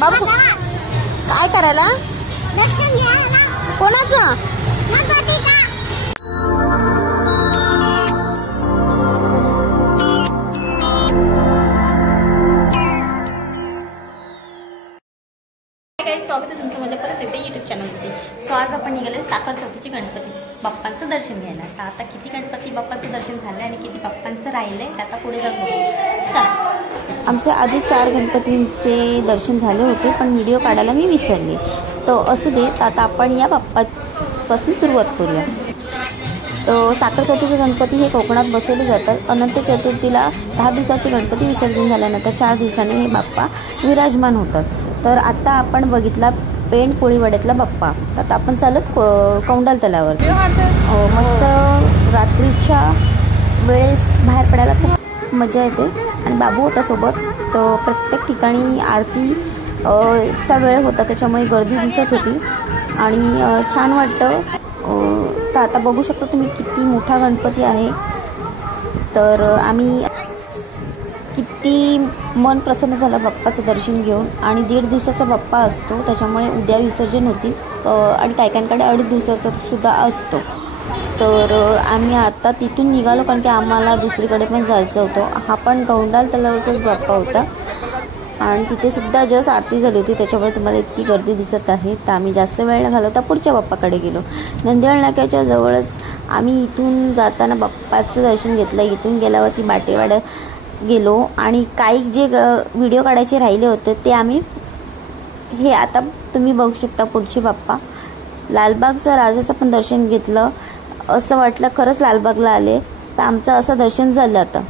बाबू काय करायला? दर्शन घ्यायला. कोणाचं? गणपतीचा. स्वागत आहे तुमचं माझ्या परत येते यूट्यूब चॅनलमध्ये. सो आज आपण निघाले साखर चौथीचे गणपती बाप्पांचं दर्शन घ्यायला. तर आता किती गणपती बाप्पांचं दर्शन झालं आणि किती बाप्पांचं राहिलंय ते आता पुढे जाऊन बघू. चला. आमचे आधी 4 गणपतींचे दर्शन झाले होते पण व्हिडिओ काढायला मी विसरले. तर असू दे, तर आता आपण या बाप्पापासून सुरुवात करूया. तर साखर चौथीचे गणपती हे कोकणात बसवले जातात. अनंत चतुर्थीला 10 दिवसाचे गणपती विसर्जन झाल्यानंतर 4 दिवसांनी हे बाप्पा विराजमान होतात. तर आता आपण बघितला पेंड कोळीवाड्यातला बाप्पा. तर आता आपण चालत कौंडाल तलावावर. मस्त रात्रीच्या वेळेस बाहेर पडायला खूप मजा येते आणि बाबू होता सोबत. तर प्रत्येक ठिकाणी आरती चा वेळ होता त्याच्यामुळे गर्दी दिसत होती आणि छान वाटतं. तर आता बघू शकता तुम्ही किती मोठा गणपती आहे. तर आम्ही किती मन प्रसन्न झालं बाप्पाचं दर्शन घेऊन. आणि 1.5 दिवसाचा बाप्पा असतो त्याच्यामुळे उद्या विसर्जन होतील आणि काहीकांकडे 2.5 दिवसाचा सुद्धा असतो. तर आम्ही आता तिथून निघालो कारण की आम्हाला दुसरीकडे पण जायचं होतं. हा पण कौंडाल तलावावरचाच बाप्पा होता आणि तिथे सुद्धा जस्ट आरती झाली होती त्याच्यामुळे तुम्हाला इतकी गर्दी दिसत आहे. तर आम्ही जास्त वेळ न घालवता पुढच्या बाप्पाकडे गेलो. नंदियाळ नाक्याच्या जवळच आम्ही इथून जाताना बाप्पाचं दर्शन घेतलं. इथून गेल्यावरती बाटेवाड्यात गेलो आणि काही जे व्हिडिओ काढायचे राहिले होते ते आम्ही हे आता तुम्ही बघू शकता पुढचे बाप्पा. लालबागचं राजाचं पण दर्शन घेतलं. असं वाटलं खरंच लालबागला आले. तर आमचं असं दर्शन झालं आता.